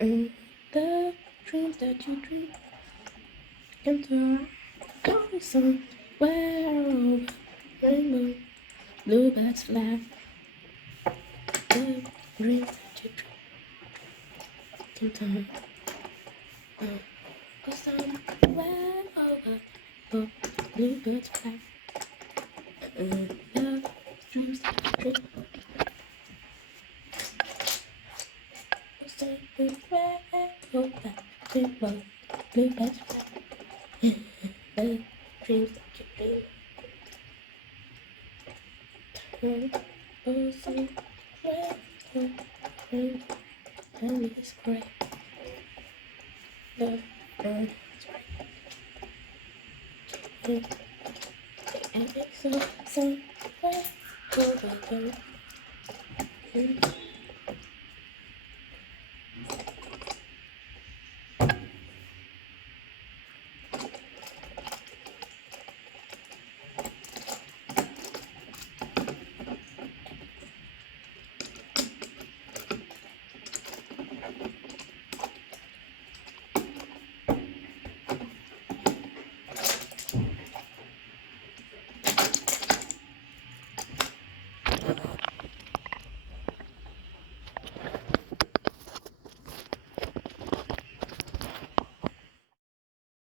And the dreams that you dream come true. Going somewhere over rainbow, bluebirds fly. The dreams that you dream come true. Go somewhere over, oh, bluebirds fly. And the dreams that you dream go somewhere over rainbow, bluebirds fly. The dreams that you dream go somewhere over rainbow, and it's great. The birds fly. And it's so somewhere over the